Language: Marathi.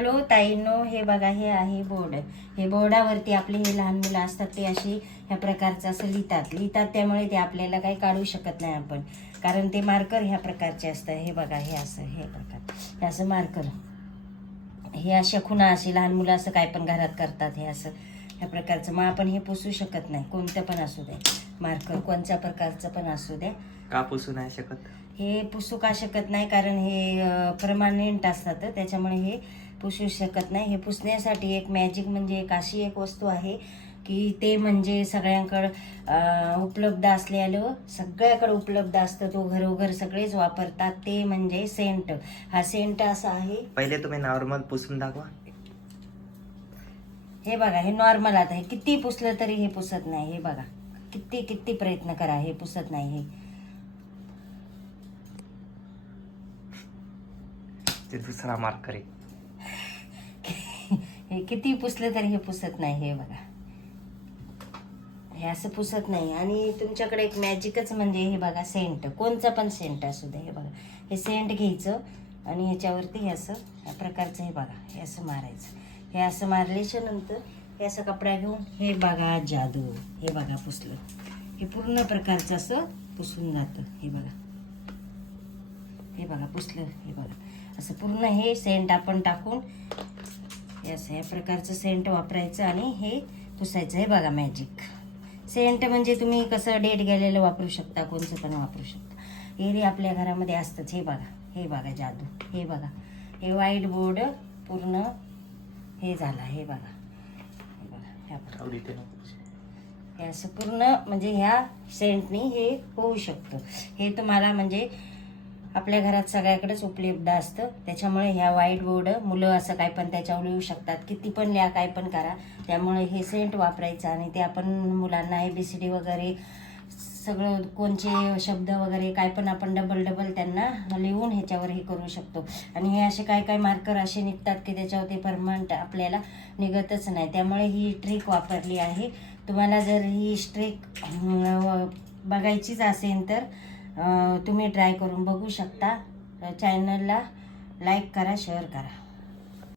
हॅलो ताईंनो हे बघा हे आहे बोर्ड. हे बोर्डावरती आपले हे लहान मुलं असतात ते अशी ह्या प्रकारचं असं लिहितात. लिहितात त्यामुळे ते आपल्याला काही काढू शकत नाही आपण. कारण ते मार्कर ह्या प्रकारचे असतात. हे बघा हे असं हे प्रकार हे असं मार्कर हे अशा खुणा अशी लहान मुलं असं काय पण घरात करतात हे असं ह्या प्रकारचं. मग आपण हे पुसू शकत नाही. कोणतं पण असू दे. मार्कर कोणत्या प्रकारचं पण असू दे. का पुसू नाही शकत? हे पुसू का शकत नाही? कारण हे परमानेंट असतात. त्याच्यामुळे हे पुसू शकत नाही. हे पुसण्यासाठी एक मॅजिक म्हणजे एक अशी एक वस्तू आहे की ते म्हणजे सगळ्यांकडं उपलब्ध असलेलं सगळ्याकडे उपलब्ध असतं तो घरोघर सगळेच वापरतात. ते म्हणजे सेंट हा सेंट असा आहे. पहिले तुम्ही नॉर्मल पुसून दाखवा. हे बघा हे नॉर्मल आता हे किती पुसलं तरी हे पुसत नाही. हे बघा किती किती प्रयत्न करा हे पुसत नाही हे. ते दुसरा मार्कर आहे हे किती पुसलं तरी हे पुसत नाही हे बघा. हे असं पुसत नाही. आणि तुमच्याकडे एक मॅजिकच म्हणजे हे बघा सेंट कोणचा पण सेंट असू दे हे बघा. हे सेंट घ्यायचं आणि ह्याच्यावरती हे असं या प्रकारचं हे बघा. हे असं मारायचं. हे असं मारल्याच्या नंतर हे असं कपडा घेऊन हे बघा जादू. हे बघा पुसलं. हे पूर्ण प्रकारचं असं पुसून जातं. हे बघा. हे बघा पुसलं. हे बघा. असं पूर्ण हे सेंट आपण टाकून हे असं या प्रकारचं सेंट वापरायचं आणि हे पुसायचं. हे बघा मॅजिक सेंट म्हणजे तुम्ही कसं डेट गेलेलं वापरू शकता कोणचं पण वापरू शकता. एरी आपल्या घरामध्ये असतंच. हे बघा हे बघा जादू. हे बघा. हे व्हाईट बोर्ड पूर्ण हे झाला. हे बघा. हे बघा. हे असं पूर्ण म्हणजे ह्या सेंटनी हे होऊ शकतं. हे तुम्हाला म्हणजे आपल्या घरात सगळ्याकडेच उपलब्ध असतं. त्याच्यामुळे ह्या व्हाईट बोर्ड मुलं असं काय पण त्याच्यावर लिहू शकतात. किती पण लिहा काय पण करा. त्यामुळे हे सेंट वापरायचं आणि ते आपण मुलांना ए बी सी डी वगैरे सगळं कोणचे शब्द वगैरे काय पण आपण डबल डबल त्यांना लिहून ह्याच्यावर हे करू शकतो. आणि हे असे काय काय मार्कर असे निघतात की त्याच्यावर ते परमनंट आपल्याला निघतच नाही. त्यामुळे ही ट्रिक वापरली आहे. तुम्हाला जर ही स्ट्रिक बघायचीच असेल तर तुम्ही ट्राय करून बघू शकता. चॅनलला लाईक करा शेअर करा.